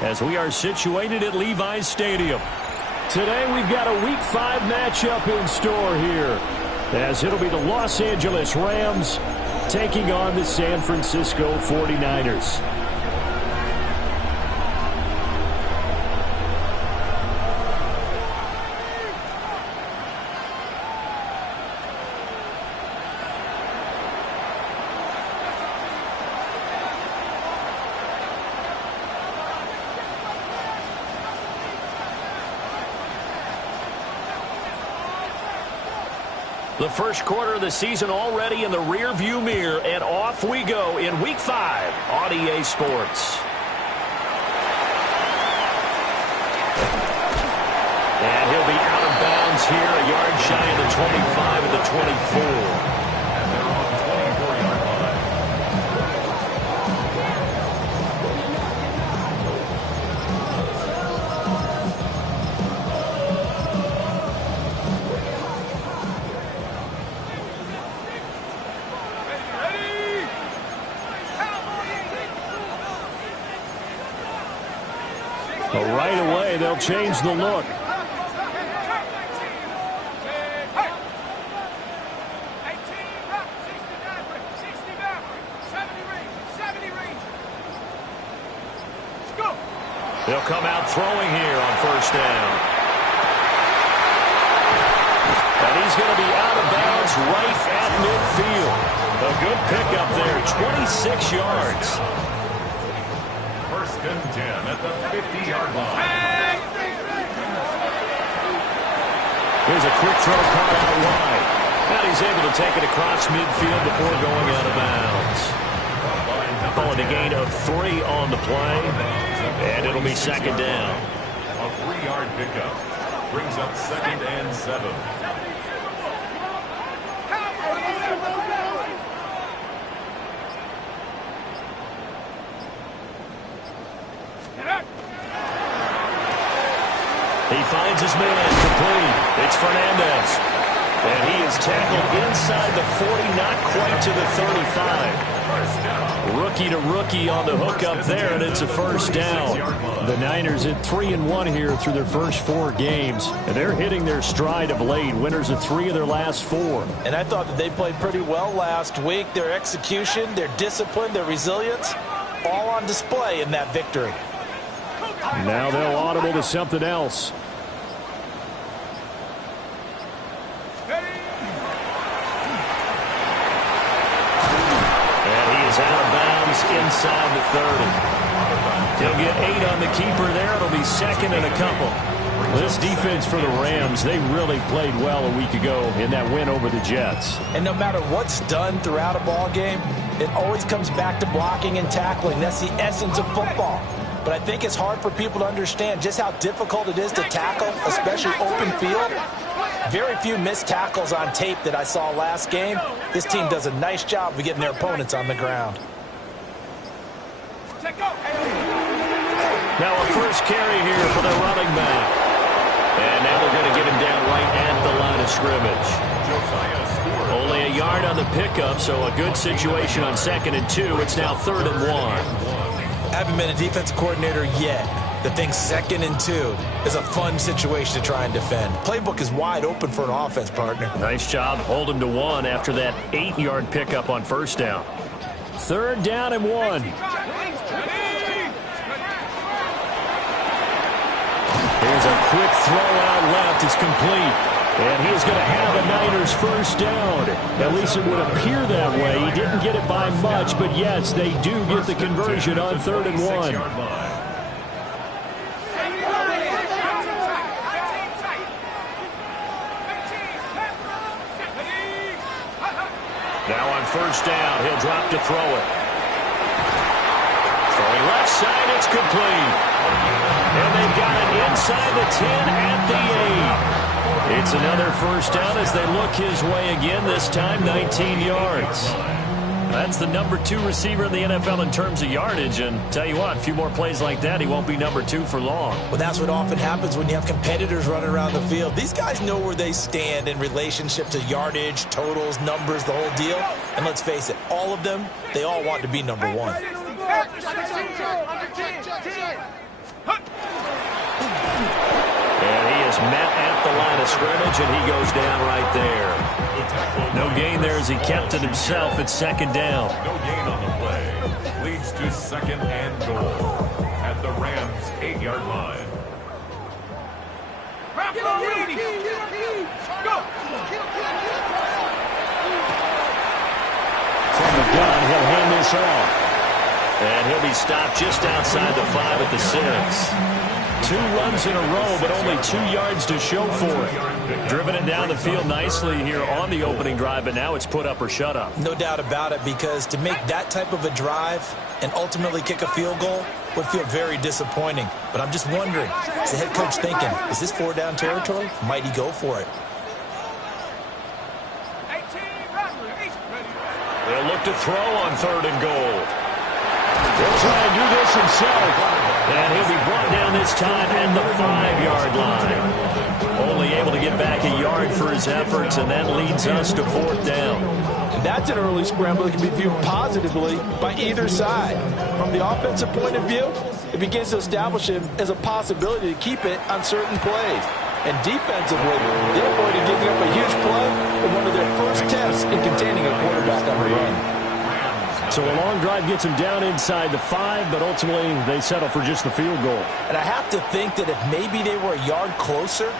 as we are situated at Levi's Stadium. Today we've got a Week 5 matchup in store here, as it'll be the Los Angeles Rams taking on the San Francisco 49ers. The first quarter of the season already in the rear-view mirror, and off we go in Week 5 on EA Sports. And he'll be out of bounds here, a yard shy of the 25 and the 24. And they're on the 24-yard line. Right away, they'll change the look. They'll come out throwing here on first down. And he's going to be out of bounds right at midfield. A good pickup there, 26 yards. First and 10 at the 50-yard line. Here's a quick throw caught out wide. And he's able to take it across midfield before going out of bounds. Calling a gain of 3 on the play. And it'll be second down. A 3-yard pickup brings up 2nd and 7. He finds his man complete. It's Fernandez. And he is tackled inside the 40, not quite to the 35. Rookie to rookie on the hook up there, and it's a first down. The Niners at 3-1 here through their first 4 games, and they're hitting their stride of late. Winners of 3 of their last 4. And I thought that they played pretty well last week. Their execution, their discipline, their resilience, all on display in that victory. Now they'll audible to something else. Inside the 30. He'll get 8 on the keeper there. It'll be second and a couple. This defense for the Rams, they really played well a week ago in that win over the Jets. And no matter what's done throughout a ball game, it always comes back to blocking and tackling. That's the essence of football. But I think it's hard for people to understand just how difficult it is to tackle, especially open field. Very few missed tackles on tape that I saw last game. This team does a nice job of getting their opponents on the ground. Now a first carry here for the running back. And now they're going to get him down right at the line of scrimmage. Only a yard on the pickup, so a good situation on 2nd and 2. It's now 3rd and 1. I haven't been a defensive coordinator yet. The thing 2nd and 2 is a fun situation to try and defend. Playbook is wide open for an offense, partner. Nice job holding to 1 after that 8-yard pickup on first down. 3rd down and 1. Here's a quick throw out left. It's complete. And he is going to have a Niners first down. At least it would appear that way. He didn't get it by much, but yes, they do get the conversion on 3rd and 1. Now on first down, he'll drop to throw it. Throwing left side, it's complete. And they've got it inside the 10 at the 8. It's another first down as they look his way again, this time 19 yards. That's the number 2 receiver in the NFL in terms of yardage. And tell you what, a few more plays like that, he won't be number 2 for long. Well, that's what often happens when you have competitors running around the field. These guys know where they stand in relationship to yardage, totals, numbers, the whole deal. And let's face it, all of them, they all want to be number 1. is met at the line of scrimmage, and he goes down right there. No gain there as he kept it himself at second down. No gain on the play. Leads to second and goal at the Rams' 8-yard line. From the gun, he'll hand this off. And he'll be stopped just outside the 5 at the 6. 2 runs in a row, but only 2 yards to show for it. Driven it down the field nicely here on the opening drive, but now it's put up or shut up. No doubt about it, because to make that type of a drive and ultimately kick a field goal would feel very disappointing. But I'm just wondering, is the head coach thinking, is this 4-down territory? Might he go for it? They'll look to throw on 3rd and goal. He'll try and do this himself. And he'll be brought down this time at the 5-yard line. Only able to get back a yard for his efforts, and that leads us to 4th down. And that's an early scramble that can be viewed positively by either side. From the offensive point of view, it begins to establish him as a possibility to keep it on certain plays. And defensively, they avoided giving up a huge play in one of their first tests in containing a quarterback on the run. So a long drive gets him down inside the 5, but ultimately they settle for just the field goal. And I have to think that if maybe they were a yard closer,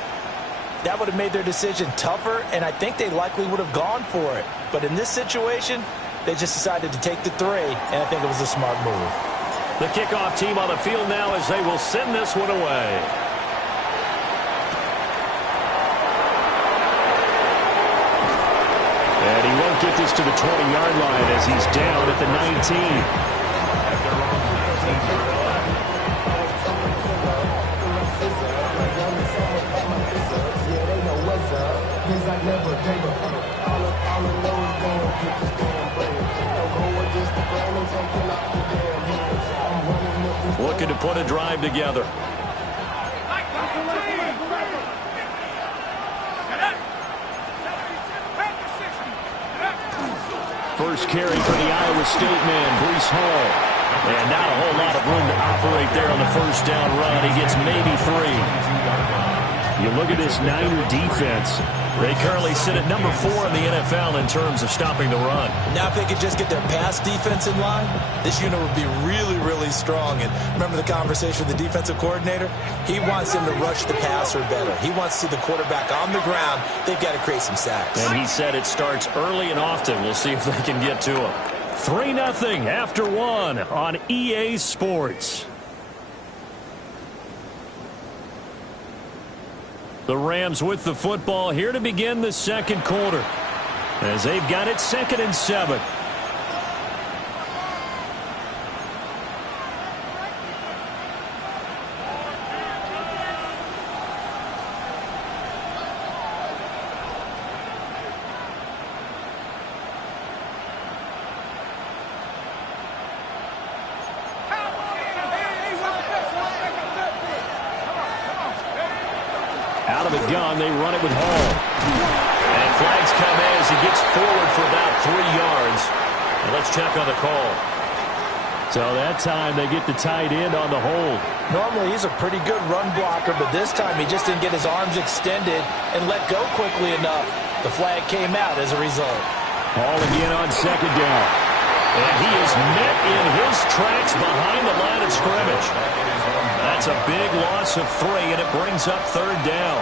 that would have made their decision tougher, and I think they likely would have gone for it. But in this situation, they just decided to take the 3, and I think it was a smart move. The kickoff team on the field now as they will send this one away. And he won't get this to the 20-yard line as he's down at the 19. Looking to put a drive together. First carry for the Iowa State man, Breece Hall. And not a whole lot of room to operate there on the first down run. He gets maybe 3. You look at this Niner defense. They currently sit at number 4 in the NFL in terms of stopping the run. Now if they could just get their pass defense in line, this unit would be really, really strong. And remember the conversation with the defensive coordinator? He wants them to rush the passer better. He wants to see the quarterback on the ground. They've got to create some sacks. And he said it starts early and often. We'll see if they can get to him. 3-0 after 1 on EA Sports. The Rams with the football here to begin the second quarter as they've got it 2nd and 7. Out of the gun, they run it with Hall. And flags come in as he gets forward for about 3 yards. And let's check on the call. So that time they get the tight end on the hold. Normally he's a pretty good run blocker, but this time he just didn't get his arms extended and let go quickly enough. The flag came out as a result. Hall again on 2nd down. And he is met in his tracks behind the line of scrimmage. That's a big loss of 3, and it brings up 3rd down.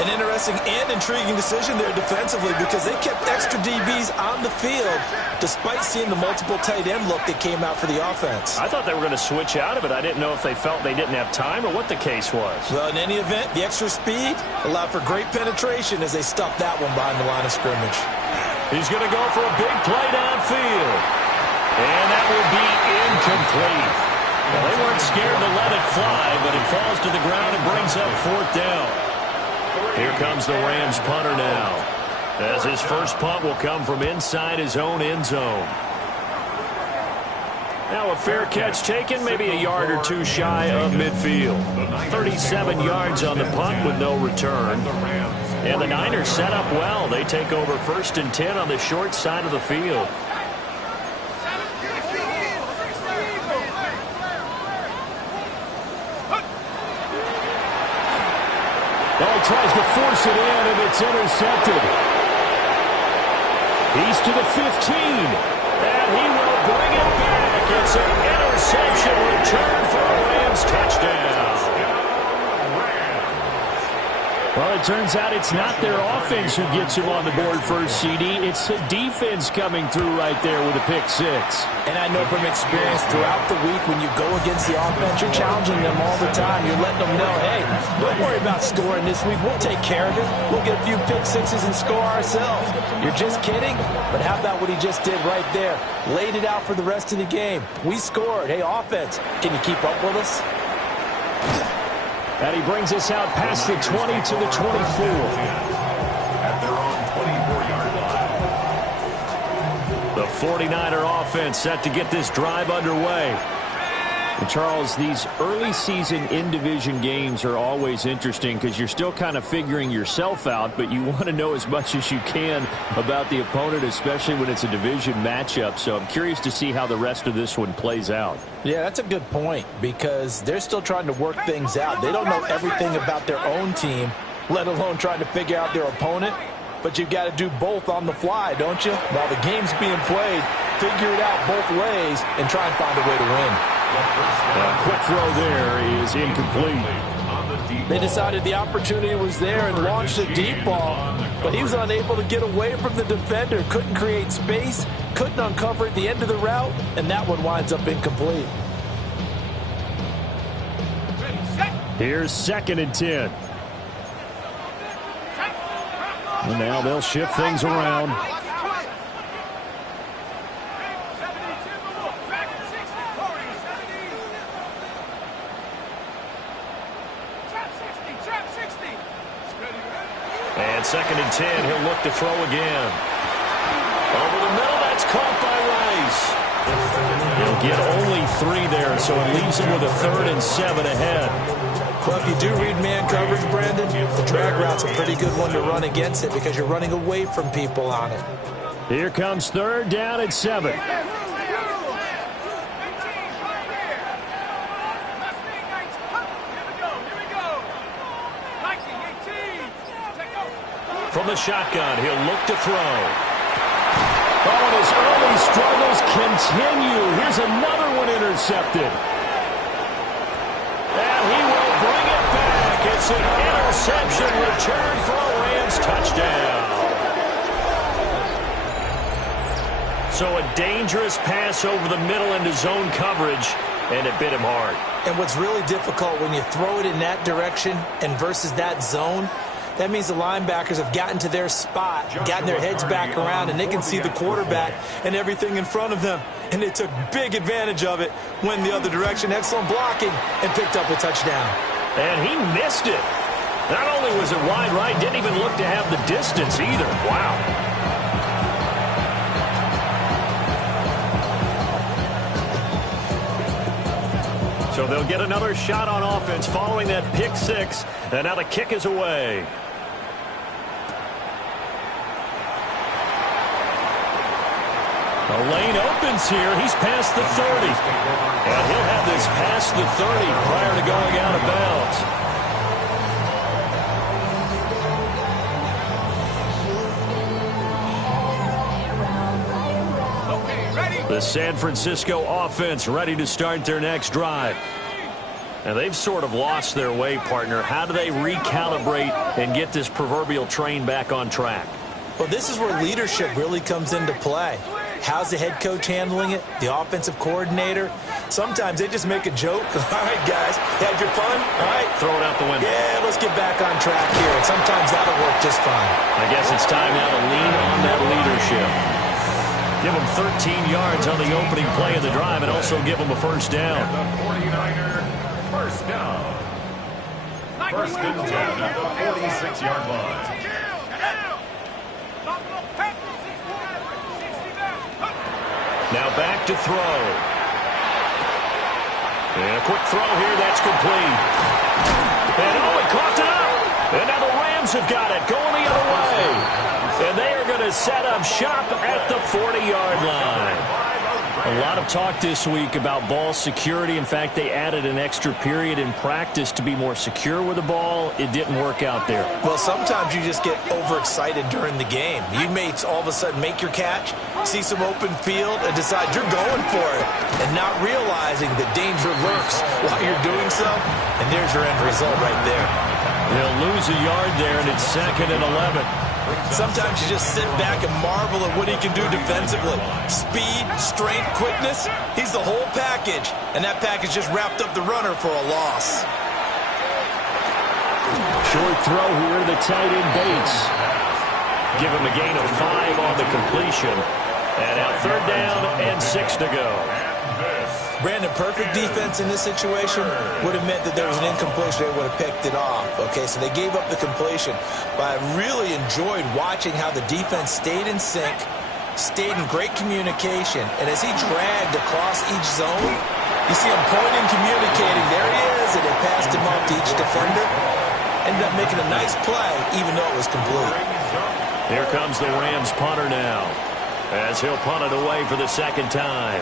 An interesting and intriguing decision there defensively because they kept extra DBs on the field despite seeing the multiple tight end look that came out for the offense. I thought they were going to switch out of it. I didn't know if they felt they didn't have time or what the case was. Well, in any event, the extra speed allowed for great penetration as they stuffed that one behind the line of scrimmage. He's going to go for a big play downfield. And that will be incomplete. Well, they weren't scared to let it fly, but it falls to the ground and brings up 4th down. Here comes the Rams punter now, as his first punt will come from inside his own end zone. Now a fair catch taken, maybe a yard or 2 shy of midfield. 37 yards on the punt with no return. And the Niners set up well. They take over 1st and 10 on the short side of the field. Oh, he tries to force it in, and it's intercepted. He's to the 15, and he will bring it back. It's an interception return for a Rams touchdown. Well, it turns out it's not their offense who gets him on the board first, CD. It's the defense coming through right there with a pick six. And I know from experience throughout the week when you go against the offense, you're challenging them all the time. You're letting them know, hey, don't worry about scoring this week. We'll take care of it. We'll get a few pick sixes and score ourselves. You're just kidding? But how about what he just did right there? Laid it out for the rest of the game. We scored. Hey, offense, can you keep up with us? And he brings us out past the 20 to the 24. At their own 24-yard line. The 49er offense set to get this drive underway. And Charles, these early season in-division games are always interesting because you're still kind of figuring yourself out, but you want to know as much as you can about the opponent, especially when it's a division matchup. So I'm curious to see how the rest of this one plays out. Yeah, that's a good point because they're still trying to work things out. They don't know everything about their own team, let alone trying to figure out their opponent. But you've got to do both on the fly, don't you? While the game's being played, figure it out both ways and try and find a way to win. A quick throw there is incomplete. They decided the opportunity was there and launched a deep ball, but he was unable to get away from the defender, couldn't create space, couldn't uncover at the end of the route, and that one winds up incomplete. Here's 2nd and 10. And now they'll shift things around. And 2nd and 10, he'll look to throw again. Over the middle, that's caught by Rice. He'll get only 3 there, so it leaves him with a 3rd and 7 ahead. Well, if you do read man coverage, Brandon, the drag route's a pretty good one to run against it because you're running away from people on it. Here comes 3rd down and 7. From the shotgun, he'll look to throw. Oh, and his early struggles continue. Here's another one intercepted. And he will bring it back. It's an interception return for a Rams touchdown. So a dangerous pass over the middle into zone coverage, and it bit him hard. And what's really difficult when you throw it in that direction and versus that zone, that means the linebackers have gotten to their spot, gotten their heads back around, and they can see the quarterback and everything in front of them. And they took big advantage of it, went the other direction, excellent blocking, and picked up a touchdown. And he missed it. Not only was it wide right, didn't even look to have the distance either. Wow. So they'll get another shot on offense following that pick six. And now the kick is away. The lane opens here. He's past the 30. And he'll have this past the 30 prior to going out of bounds. The San Francisco offense ready to start their next drive. And they've sort of lost their way, partner. How do they recalibrate and get this proverbial train back on track? Well, this is where leadership really comes into play. How's the head coach handling it? The offensive coordinator? Sometimes they just make a joke. All right, guys, had your fun? All right. Throw it out the window. Yeah, let's get back on track here. And sometimes that'll work just fine. I guess it's time now to lean on that leadership. Give them 13 yards on the opening play of the drive and also give them a first down. The 49er, first down. First and 10 at the 46-yard line. Now back to throw. And a quick throw here, that's complete. And oh, it coughed it up. And now the Rams have got it, going the other way. And they are going to set up shop at the 40-yard line. A lot of talk this week about ball security. In fact, they added an extra period in practice to be more secure with the ball. It didn't work out there. Well, sometimes you just get overexcited during the game. You may all of a sudden make your catch, see some open field, and decide you're going for it, and not realizing that danger lurks while you're doing so. And there's your end result right there. They'll lose a yard there, and it's 2nd and 11. Sometimes you just sit back and marvel at what he can do defensively. Speed, strength, quickness, he's the whole package. And that package just wrapped up the runner for a loss. Short throw here to the tight end Bates. Give him a gain of 5 on the completion. And now 3rd down and 6 to go. Brandon, perfect defense in this situation would have meant that there was an incompletion. They would have picked it off. Okay, so they gave up the completion. But I really enjoyed watching how the defense stayed in sync, stayed in great communication. And as he dragged across each zone, you see him pointing, communicating. There he is, and they passed him off to each defender. Ended up making a nice play, even though it was complete. Here comes the Rams punter now, as he'll punt it away for the 2nd time.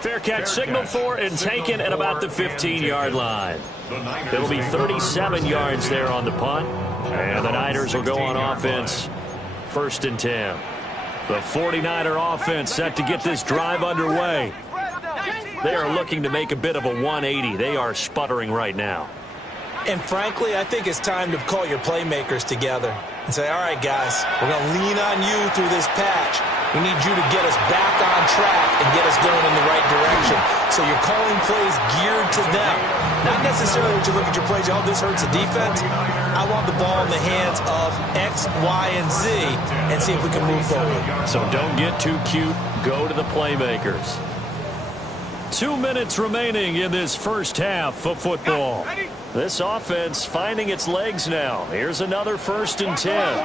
Fair catch signaled for and taken at about the 15-yard line. It'll be 37 yards there on the punt. And the Niners will go on offense. 1st and 10. The 49er offense set to get this drive underway. They are looking to make a bit of a 180. They are sputtering right now. And frankly, I think it's time to call your playmakers together and say, all right, guys, we're going to lean on you through this patch. We need you to get us back on track and get us going in the right direction. So you're calling plays geared to them. Not necessarily that you look at your plays, oh, this hurts the defense. I want the ball in the hands of X, Y, and Z and see if we can move forward. So don't get too cute. Go to the playmakers. 2 minutes remaining in this first half of football. This offense finding its legs now. Here's another 1st and 10.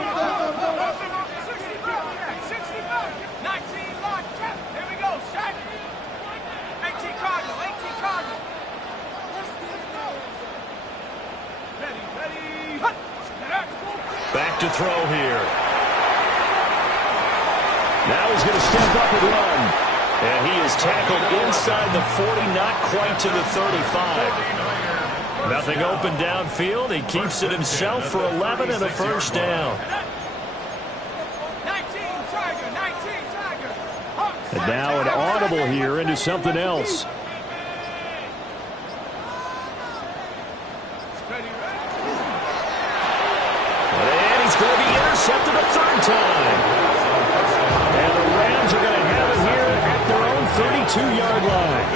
Back to throw here. Now he's going to step up and run. And he is tackled inside the 40, not quite to the 35. Nothing open downfield. He keeps it himself for 11 and a 1st down. And now an audible here into something else. And he's going to be intercepted a 3rd time. And the Rams are going to have it here at their own 32-yard line.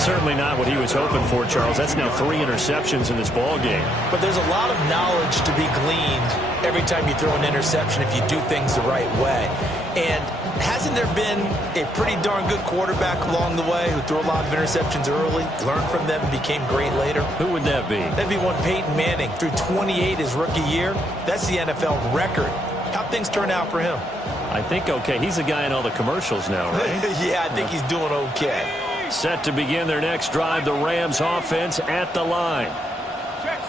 Certainly not what he was hoping for, Charles. That's now 3 interceptions in this ball game. But there's a lot of knowledge to be gleaned every time you throw an interception if you do things the right way. And hasn't there been a pretty darn good quarterback along the way who threw a lot of interceptions early, learned from them, and became great later? Who would that be? That'd be one Peyton Manning. Threw 28 his rookie year. That's the NFL record. How'd things turn out for him? I think okay. He's a guy in all the commercials now, right? Yeah, I think he's doing okay. Set to begin their next drive, the Rams offense at the line.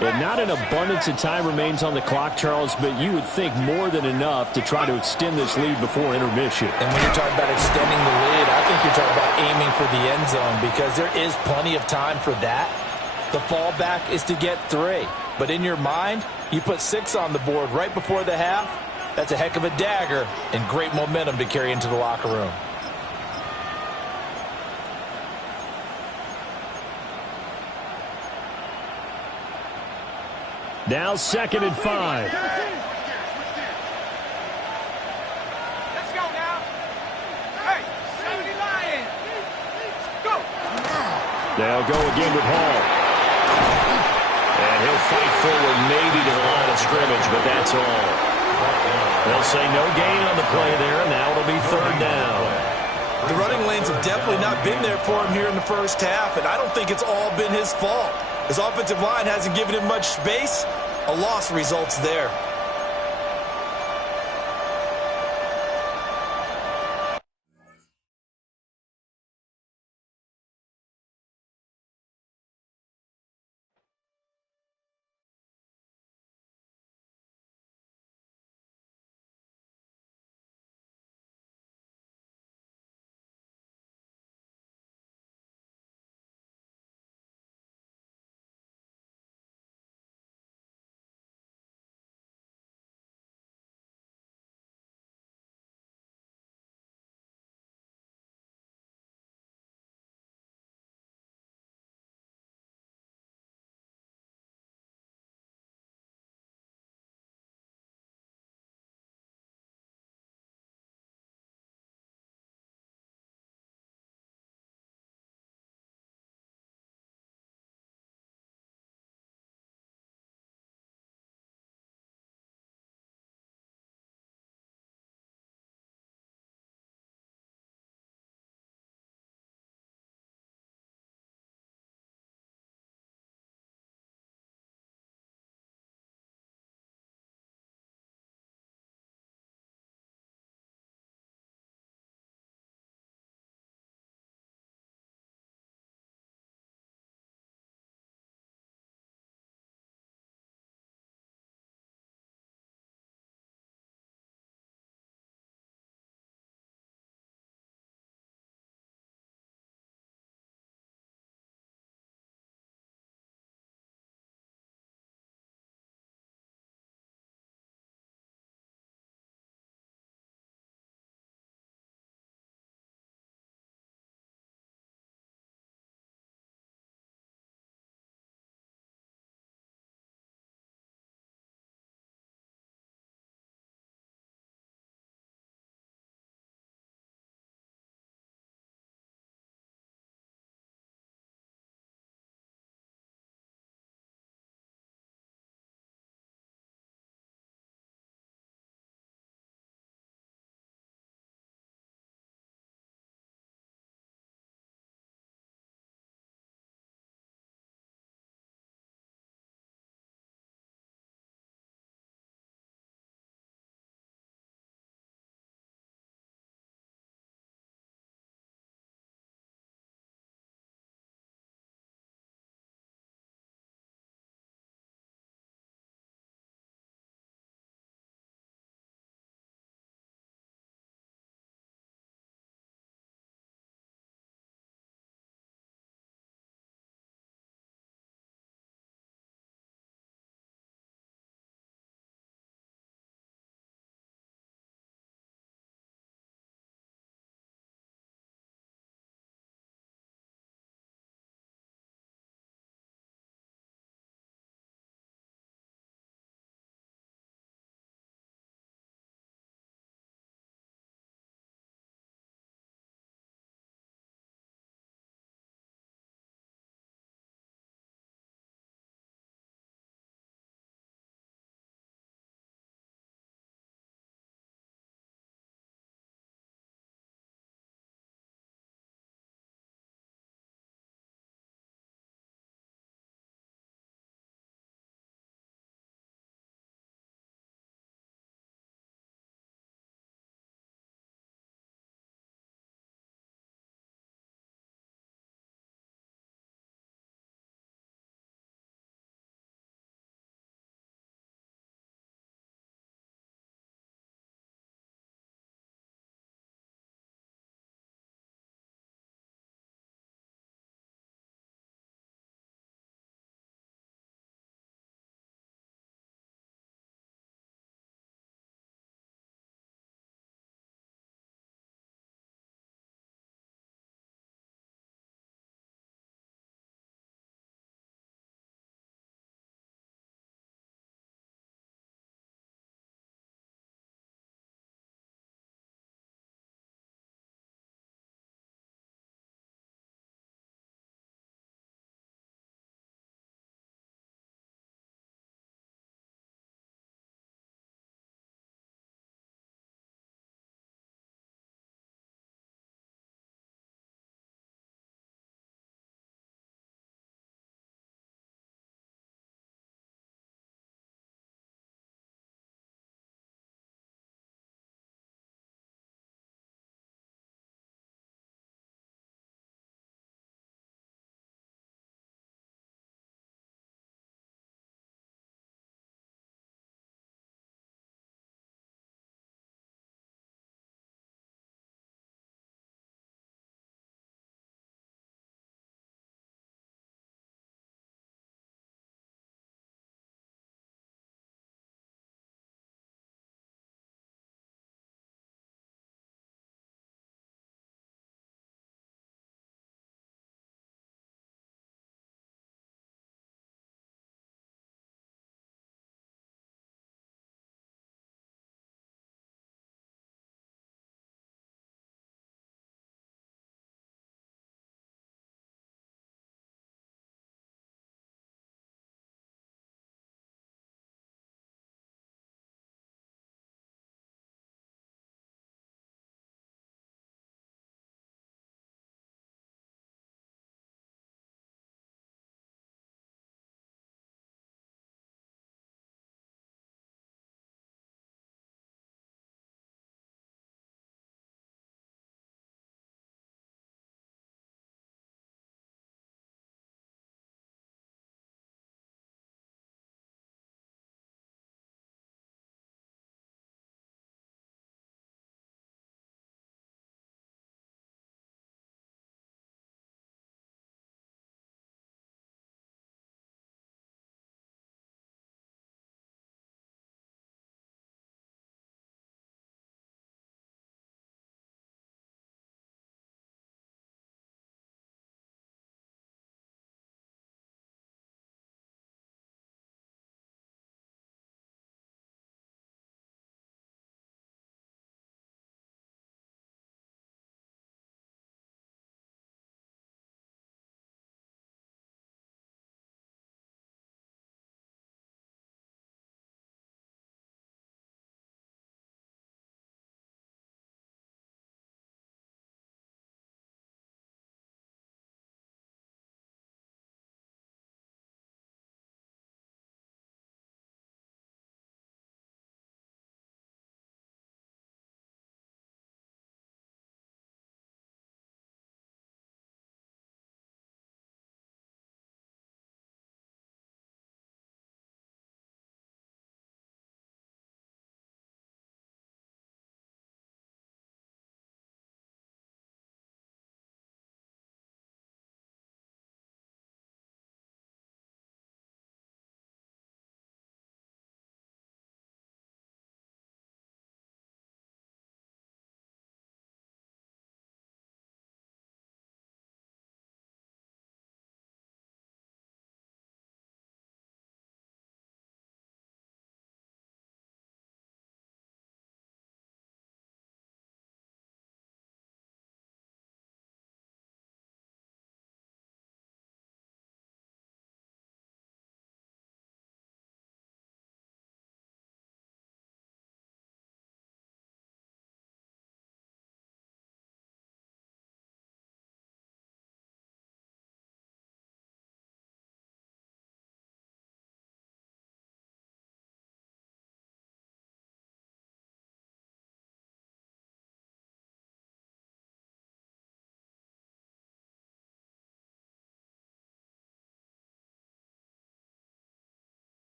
And not an abundance of time remains on the clock, Charles, but you would think more than enough to try to extend this lead before intermission. And when you're talking about extending the lead, I think you're talking about aiming for the end zone because there is plenty of time for that. The fallback is to get 3. But in your mind, you put 6 on the board right before the half. That's a heck of a dagger and great momentum to carry into the locker room. Now 2nd and 5. Let's go now. Hey, 70 Lions. Go. They'll go again with Hall. And he'll fight forward maybe to the line of scrimmage, but that's all. They'll say no gain on the play there, and now it'll be 3rd down. The running lanes have definitely not been there for him here in the first half, and I don't think it's all been his fault. His offensive line hasn't given him much space. A loss results there.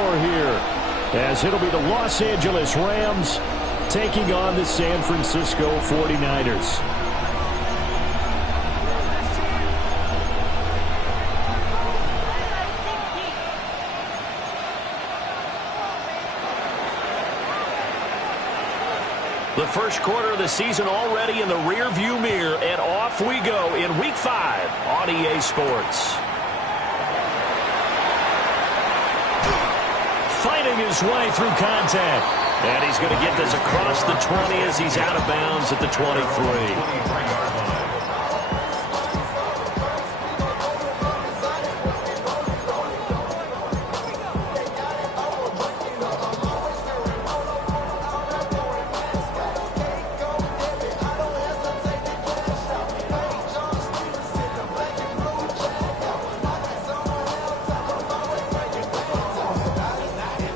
Here, as it'll be the Los Angeles Rams taking on the San Francisco 49ers. The first quarter of the season already in the rearview mirror, and off we go in Week 5 on EA Sports. Fighting his way through contact. And he's going to get this across the 20 as he's out of bounds at the 23.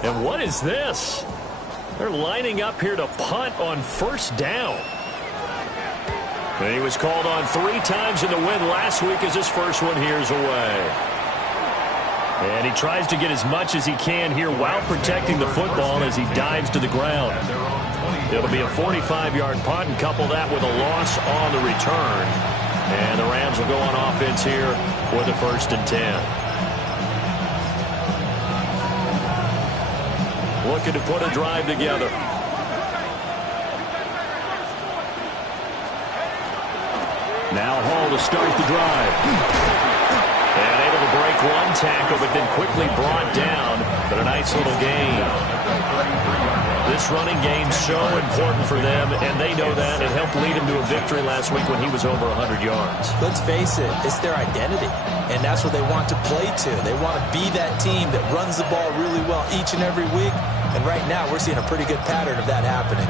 And what is this? They're lining up here to punt on first down. And he was called on 3 times in the win last week as his first one here's away. And he tries to get as much as he can here while protecting the football as he dives to the ground. It'll be a 45-yard punt, and couple that with a loss on the return. And the Rams will go on offense here with a 1st and 10. Looking to put a drive together. Now Hall to start the drive. And able to break one tackle, but then quickly brought down. But a nice little gain. This running game so important for them, and they know that. It helped lead him to a victory last week when he was over 100 yards. Let's face it, it's their identity, and that's what they want to play to. They want to be that team that runs the ball really well each and every week, and right now we're seeing a pretty good pattern of that happening.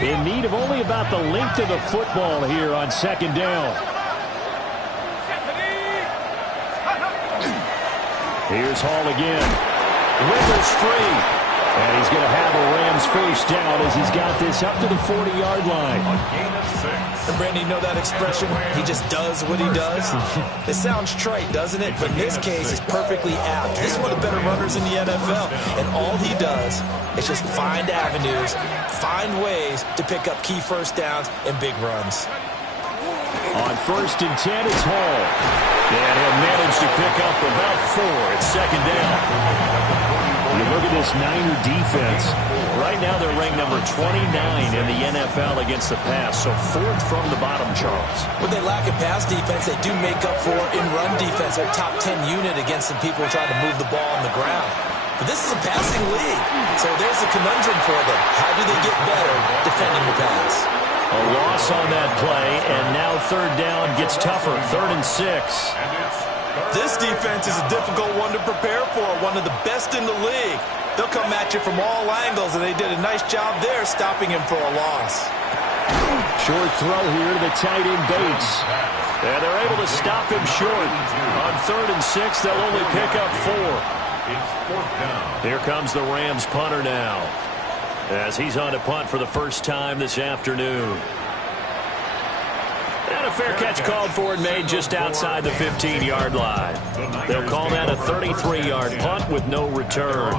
In need of only about the length of the football here on 2nd down. Here's Hall again. Wiggles free. And he's going to have a Rams first down as he's got this up to the 40-yard line. A gain of 6. And Brandon, you know that expression? He just does what he does. It sounds trite, doesn't it? But in this case, it's perfectly apt. This is one of the better runners in the NFL. And all he does is just find avenues, find ways to pick up key first downs and big runs. On 1st and 10, it's Hall. And he'll manage to pick up about 4 at 2nd down. You look at this Niner defense. Right now they're ranked number 29 in the NFL against the pass, so 4th from the bottom, Charles. When they lack in pass defense, they do make up for in run defense. They're top 10 unit against some people trying to move the ball on the ground. But this is a passing league, so there's a conundrum for them. How do they get better defending the pass? A loss on that play, and now 3rd down gets tougher, 3rd and 6. This defense is a difficult one to prepare for, one of the best in the league. They'll come at you from all angles, and they did a nice job there stopping him for a loss. Short throw here to the tight end Bates. And they're able to stop him short. On 3rd and 6, they'll only pick up 4. It's 4th down. Here comes the Rams punter now, as he's on to punt for the first time this afternoon. And a fair catch called for and made just outside the 15-yard line. They'll call that a 33-yard punt with no return.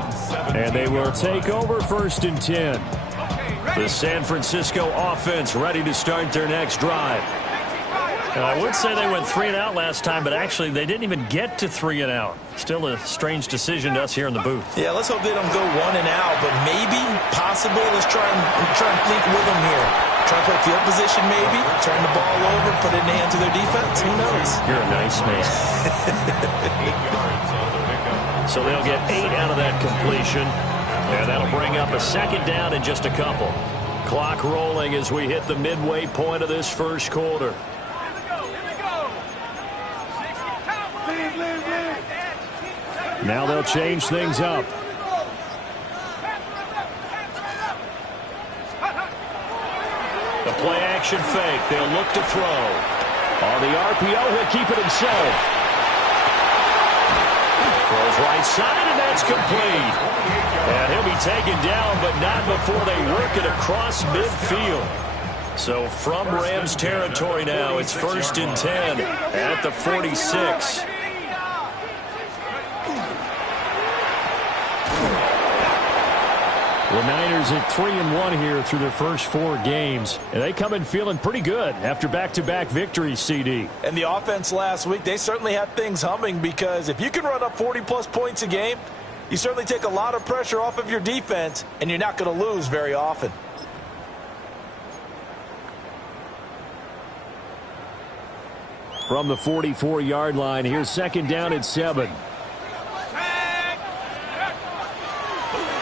And they will take over 1st and 10. The San Francisco offense ready to start their next drive. I would say they went 3 and out last time, but actually they didn't even get to 3 and out. Still a strange decision to us here in the booth. Yeah, let's hope they don't go 1 and out, but maybe, possible. Let's try and think with them here. Try to play field position maybe, turn the ball over, put it in the hands of their defense. Who knows? You're a nice man. 8 yards on the pickup. So they'll get 8 out of that completion, and that'll bring up a 2nd down in just a couple. Clock rolling as we hit the midway point of this first quarter. Now they'll change things up. The play action fake. They'll look to throw. On the RPO, he'll keep it himself. Throws right side, and that's complete. And he'll be taken down, but not before they work it across midfield. So from Rams territory now, it's 1st and 10 at the 46. The Niners at 3-1 here through their first 4 games. And they come in feeling pretty good after back-to-back victories, CD. And the offense last week, they certainly have things humming, because if you can run up 40-plus points a game, you certainly take a lot of pressure off of your defense, and you're not going to lose very often. From the 44-yard line, here's second down at 7.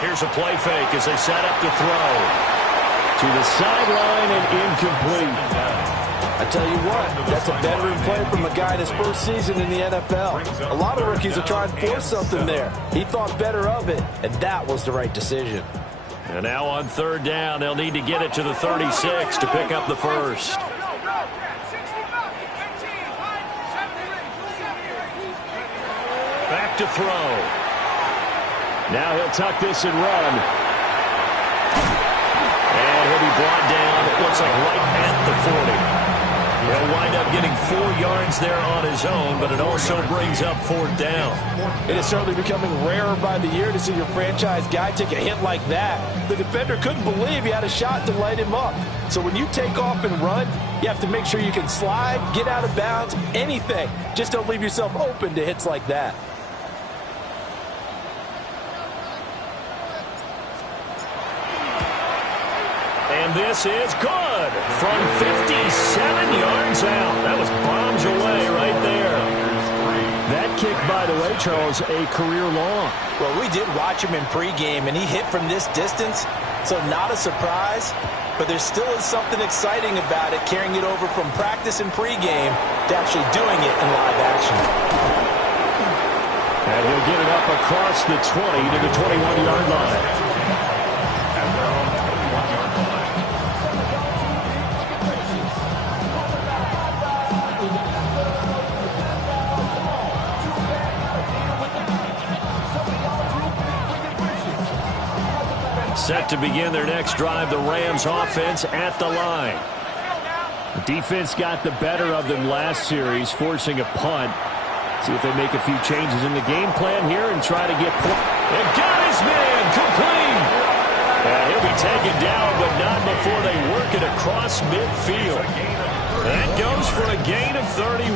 Here's a play fake as they set up to throw. To the sideline and incomplete. I tell you what, that's a veteran play from a guy in his first season in the NFL. A lot of rookies are trying to force something there. He thought better of it, and that was the right decision. And now on third down, they'll need to get it to the 36 to pick up the first. Back to throw. Now he'll tuck this and run. And he'll be brought down, it looks like right at the 40. He'll wind up getting 4 yards there on his own, but it also brings up fourth down. It is certainly becoming rarer by the year to see your franchise guy take a hit like that. The defender couldn't believe he had a shot to light him up. So when you take off and run, you have to make sure you can slide, get out of bounds, anything. Just don't leave yourself open to hits like that. And this is good from 57 yards out. That was bombs away right there. That kick, by the way, Charles, a career long. Well, we did watch him in pregame, and he hit from this distance, so not a surprise. But there still is something exciting about it, carrying it over from practice and pregame to actually doing it in live action. And he'll get it up across the 20 to the 21-yard line. Set to begin their next drive, the Rams offense at the line. The defense got the better of them last series, forcing a punt. See if they make a few changes in the game plan here and try to get points. And got his man complete. And he'll be taken down, but not before they work it across midfield. That goes for a gain of 31.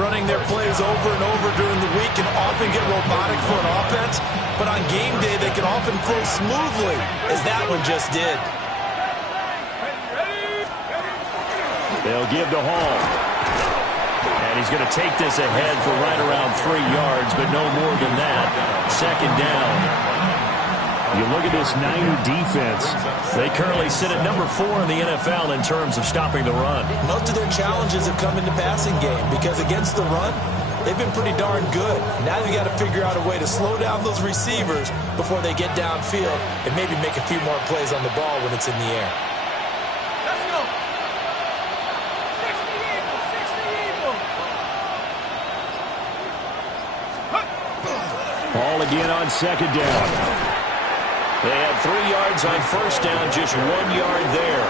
Running their plays over and over during the week can often get robotic for an offense, but on game day they can often flow smoothly, as that one just did. They'll give to Hall. And he's going to take this ahead for right around 3 yards, but no more than that. Second down. You look at this Niner defense. They currently sit at number 4 in the NFL in terms of stopping the run. Most of their challenges have come in the passing game, because against the run, they've been pretty darn good. Now they've got to figure out a way to slow down those receivers before they get downfield and maybe make a few more plays on the ball when it's in the air. Let's go. 60 Eagles, 60 Eagles. Ball again on second down. They had 3 yards on first down, just 1 yard there.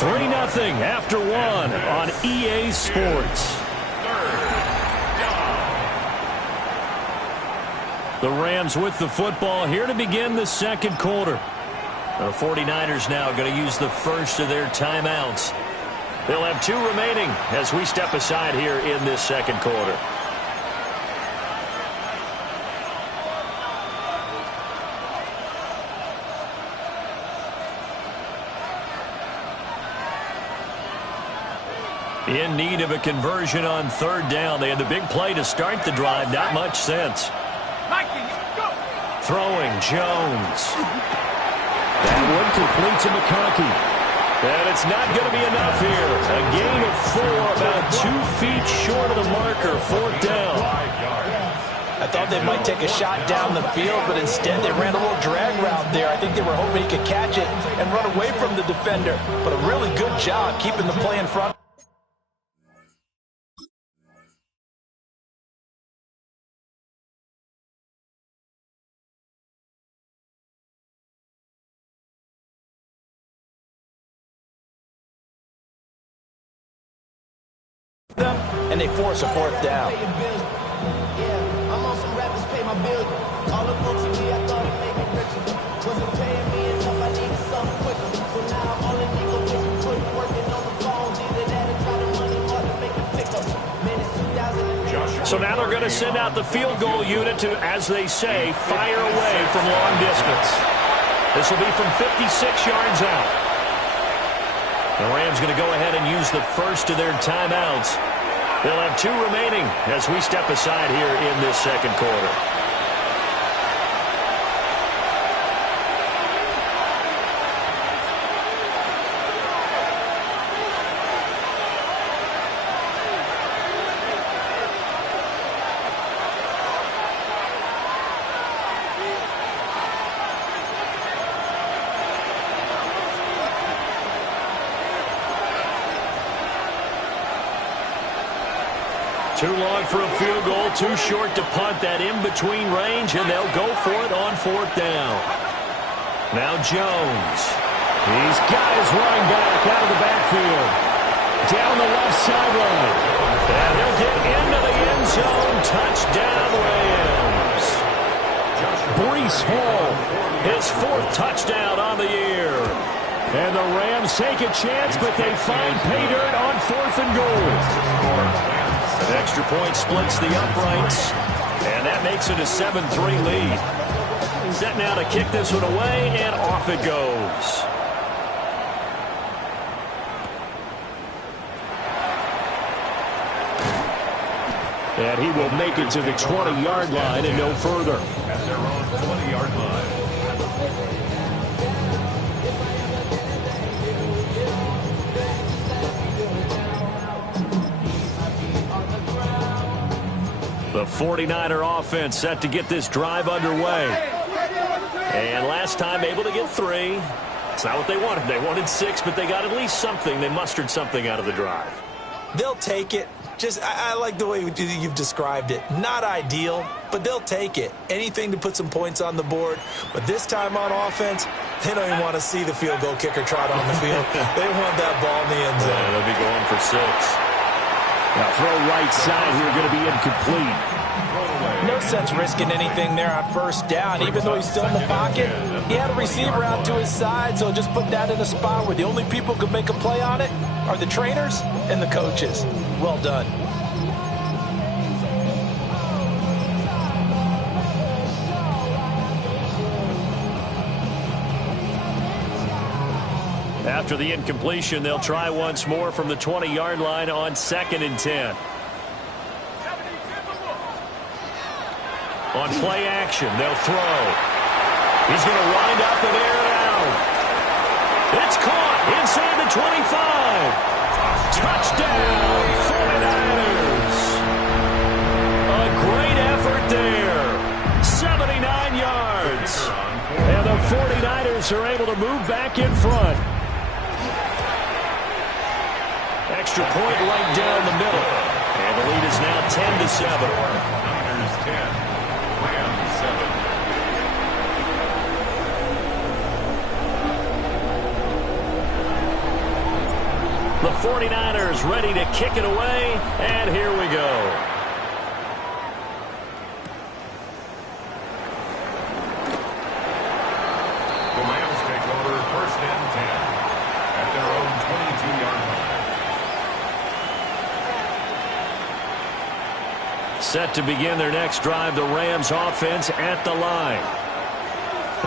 3-0 after 1 on EA Sports. The Rams with the football here to begin the second quarter. The 49ers now going to use the first of their timeouts. They'll have 2 remaining as we step aside here in this second quarter. In need of a conversion on third down. They had the big play to start the drive. Not much sense. Throwing Jones. That one complete to McConkey. And it's not going to be enough here. A gain of 4, about 2 feet short of the marker. Fourth down. I thought they might take a shot down the field, but instead they ran a little drag route there. I think they were hoping he could catch it and run away from the defender. But a really good job keeping the play in front. And they force a fourth down. pay my bills. All the books in me, I thought it made me richer. Wasn't paying me enough, I needed something quicker. So now I'm all in nigga with putting working on the phones. Either that or try to money hard to make a pickup. Man, it's 2008. So now they're going to send out the field goal unit to, as they say, fire away from long distance. This will be from 56 yards out. The Rams going to go ahead and use the first of their timeouts. They'll have 2 remaining as we step aside here in this second quarter. Too long for a field goal, too short to punt that in-between range, and they'll go for it on 4th down. Now Jones. He's got his running back out of the backfield. Down the left sideline. And he'll get into the end zone. Touchdown, Rams. Breece Hall, his 4th touchdown on the year. And the Rams take a chance, but they find pay dirt on 4th and goal. An extra point splits the uprights, and that makes it a 7-3 lead. Set now to kick this one away, and off it goes. And he will make it to the 20-yard line and no further. At their own 20-yard line. The 49er offense set to get this drive underway. And last time able to get 3. It's not what they wanted. They wanted 6, but they got at least something. They mustered something out of the drive. They'll take it. I like the way you've described it. Not ideal, but they'll take it. Anything to put some points on the board. But this time on offense, they don't even want to see the field goal kicker trot on the field. They want that ball in the end zone. Yeah, they'll be going for 6. Now throw right side here, going to be incomplete. No sense risking anything there on 1st down. Even though he's still in the pocket, he had a receiver out to his side, so just put that in a spot where the only people who can make a play on it are the trainers and the coaches. Well done. After the incompletion, they'll try once more from the 20-yard line on 2nd and 10. On play action, they'll throw. He's going to wind up and air it out. It's caught inside the 25. Touchdown, 49ers. A great effort there. 79 yards. And the 49ers are able to move back in front. Extra point right down the middle. And the lead is now 10-7. Niners 10, Rams 7. The 49ers ready to kick it away, and here we go. The Rams take over 1st and 10 at their own 22-yard line. Set to begin their next drive, the Rams offense at the line.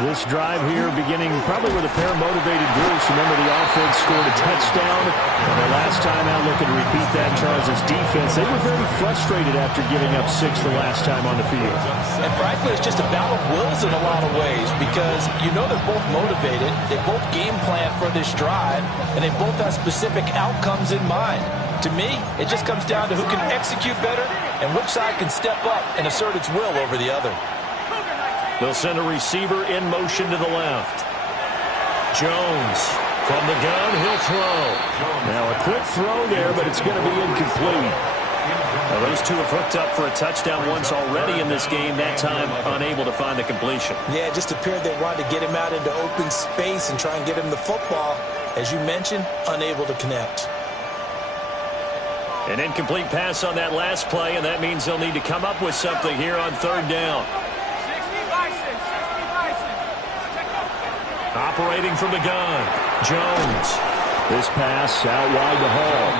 This drive here beginning probably with a pair of motivated groups. Remember, the offense scored a touchdown. And the last time out, looking to repeat that, Charles' defense, they were very frustrated after giving up 6 the last time on the field. And frankly, it's just a battle of wills in a lot of ways because you know they're both motivated. They both game plan for this drive, and they both have specific outcomes in mind. To me, it just comes down to who can execute better and which side can step up and assert its will over the other. They'll send a receiver in motion to the left. Jones from the gun, he'll throw. Now a quick throw there, but it's going to be incomplete. Now those two have hooked up for a touchdown once already in this game, that time unable to find the completion. Yeah, it just appeared they wanted to get him out into open space and try and get him the football. As you mentioned, unable to connect. An incomplete pass on that last play, and that means they'll need to come up with something here on 3rd down. Operating from the gun, Jones. This pass out wide to Hall.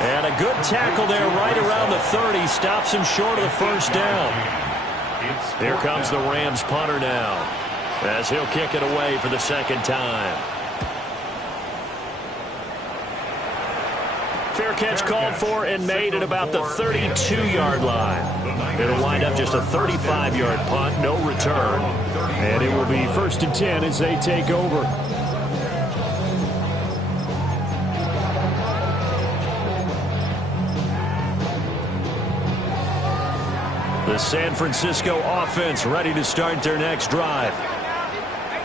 And a good tackle there right around the 30. Stops him short of the first down. Here comes the Rams punter now, as he'll kick it away for the second time. Fair catch called for and made at about the 32-yard line. It'll wind up just a 35-yard punt, no return. And it will be 1st and 10 as they take over. The San Francisco offense ready to start their next drive.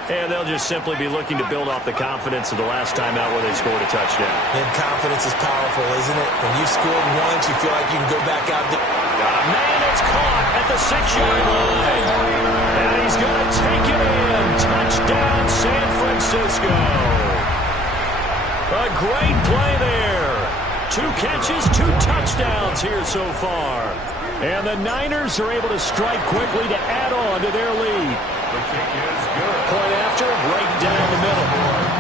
And they'll just simply be looking to build off the confidence of the last time out where they scored a touchdown. And confidence is powerful, isn't it? When you've scored once, you feel like you can go back out there. Man, it's caught at the 6-yard line. And he's going to take it in. Touchdown, San Francisco. A great play there. 2 catches, 2 touchdowns here so far. And the Niners are able to strike quickly to add on to their lead. The kick is good. Point after, right down the middle.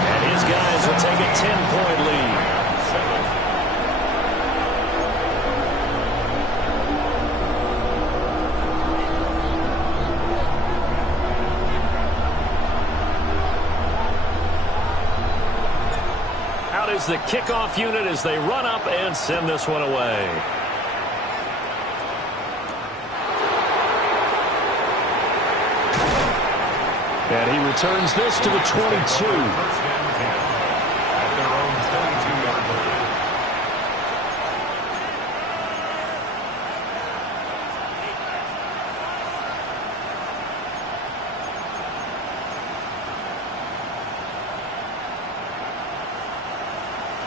And his guys will take a 10-point lead. Out is the kickoff unit as they run up and send this one away. And he returns this to the 22. First and 10 at their own 22-yard line.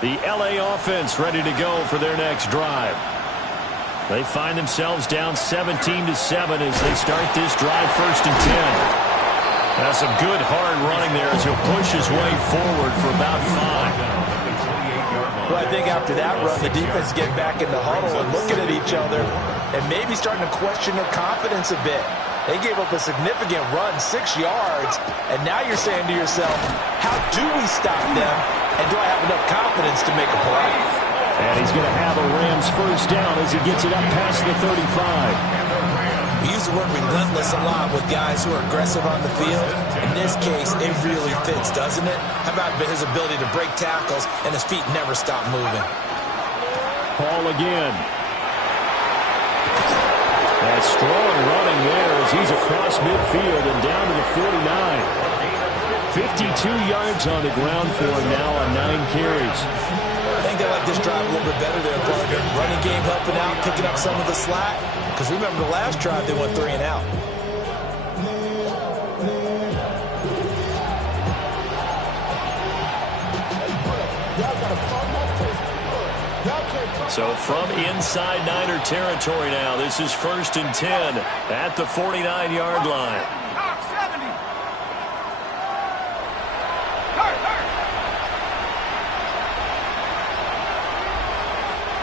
The LA offense ready to go for their next drive. They find themselves down 17-7 as they start this drive 1st and 10. That's some good hard running there as he'll push his way forward for about 5. Well, I think after that run, the defense get back in the huddle and looking at each other and maybe starting to question their confidence a bit. They gave up a significant run, 6 yards, and now you're saying to yourself, how do we stop them, and do I have enough confidence to make a play? And he's going to have a Rams first down as he gets it up past the 35. We use the word relentless a lot with guys who are aggressive on the field. In this case, it really fits, doesn't it? How about his ability to break tackles and his feet never stop moving? Hall again. That strong running there as he's across midfield and down to the 49. 52 yards on the ground for him now on 9 carries. I think they like this drive a little bit better there, partner. Running game helping out, picking up some of the slack. Because remember the last drive, they went 3 and out. So from inside Niner territory now, this is 1st and 10 at the 49-yard line.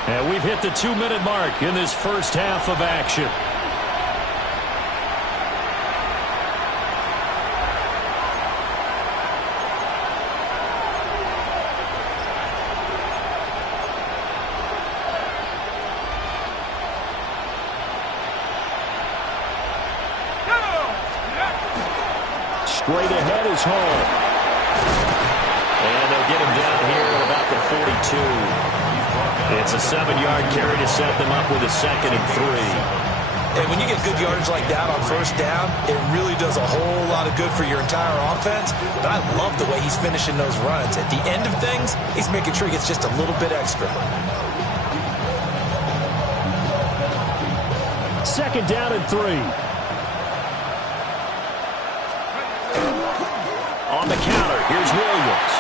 And we've hit the 2-minute mark in this first half of action. Straight ahead is Hall. And they'll get him down here at about the 42. It's a 7-yard carry to set them up with a 2nd and 3. And when you get good yardage like that on first down, it really does a whole lot of good for your entire offense. But I love the way he's finishing those runs. At the end of things, he's making sure he gets just a little bit extra. 2nd down and 3. On the counter, here's Williams.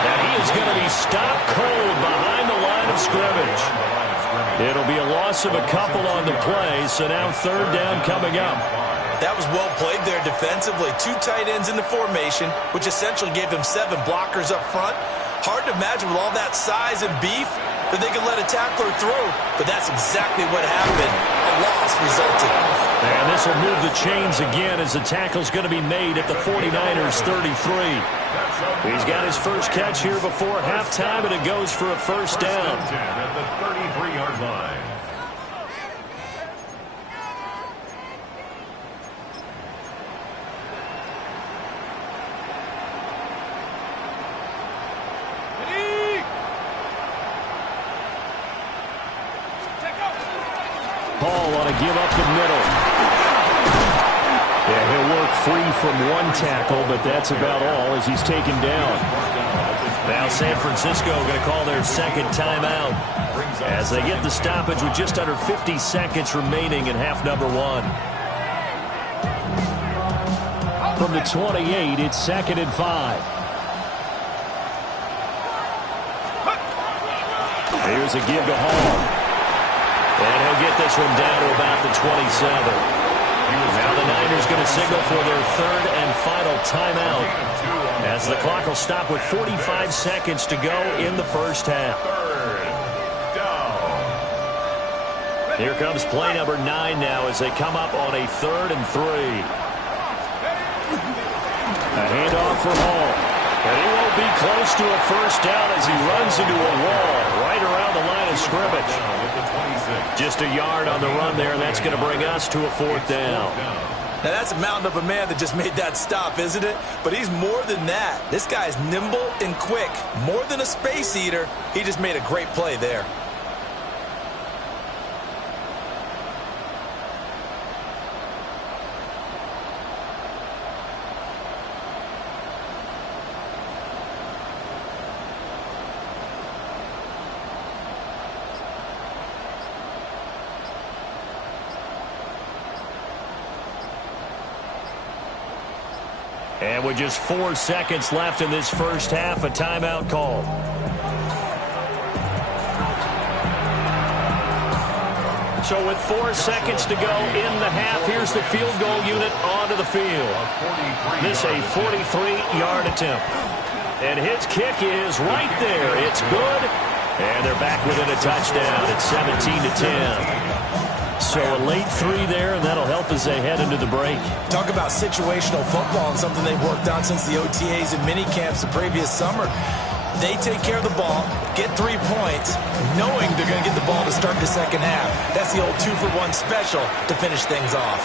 And he is going to be stopped cold behind the line of scrimmage. It'll be a loss of a couple on the play, so now 3rd down coming up. That was well played there defensively. 2 tight ends in the formation, which essentially gave them 7 blockers up front. Hard to imagine with all that size and beef that they could let a tackler through, but that's exactly what happened. A loss resulted. And this This will move the chains again as the tackle's going to be made at the 49ers 33. He's got his first catch here before halftime, and it goes for a first down. At the 33-yard line. Paul on a give up the middle. Yeah, he'll work free from one tackle, but that's about all as he's taken down. Now San Francisco going to call their second timeout as they get the stoppage with just under 50 seconds remaining in half number one. From the 28, it's 2nd and 5. Here's a give to Hall. And he'll get this one down to about the 27. Now the Niners going to signal for their third and final timeout as the clock will stop with 45 seconds to go in the first half. Here comes play number 9 now as they come up on a 3rd and 3. A handoff for Hall. And he won't be close to a first down as he runs into a wall right around the line of scrimmage. Just a yard on the run there, and that's going to bring us to a 4th down. Now, that's a mountain of a man that just made that stop, isn't it? But he's more than that. This guy's nimble and quick. More than a space eater. He just made a great play there. And with just 4 seconds left in this first half, a timeout call. So with 4 seconds to go in the half, here's the field goal unit onto the field. This a 43-yard attempt. And his kick is right there. It's good. And they're back within a touchdown. It's 17-10. So a late 3 there, and that'll help as they head into the break. Talk about situational football and something they've worked on since the OTAs and mini camps the previous summer. They take care of the ball, get 3 points, knowing they're going to get the ball to start the second half. That's the old 2-for-1 special to finish things off.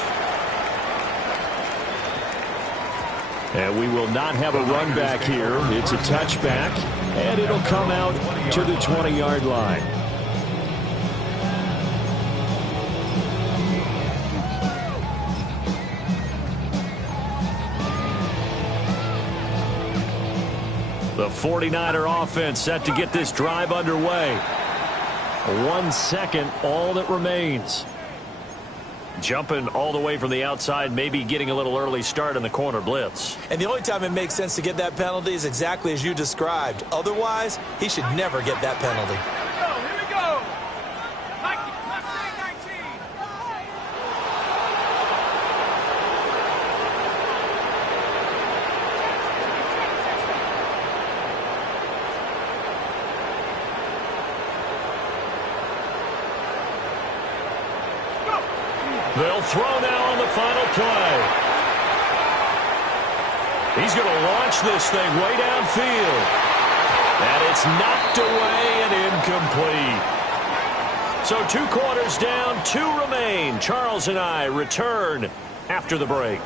And we will not have a run back here. It's a touchback, and it'll come out to the 20-yard line. The 49er offense set to get this drive underway. 1 second, all that remains. Jumping all the way from the outside, maybe getting a little early start in the corner blitz. And the only time it makes sense to get that penalty is exactly as you described. Otherwise, he should never get that penalty. Here we go. Mustang 19. They'll throw now on the final play. He's going to launch this thing way downfield. And it's knocked away and incomplete. So 2 quarters down, 2 remain. Charles and I return after the break.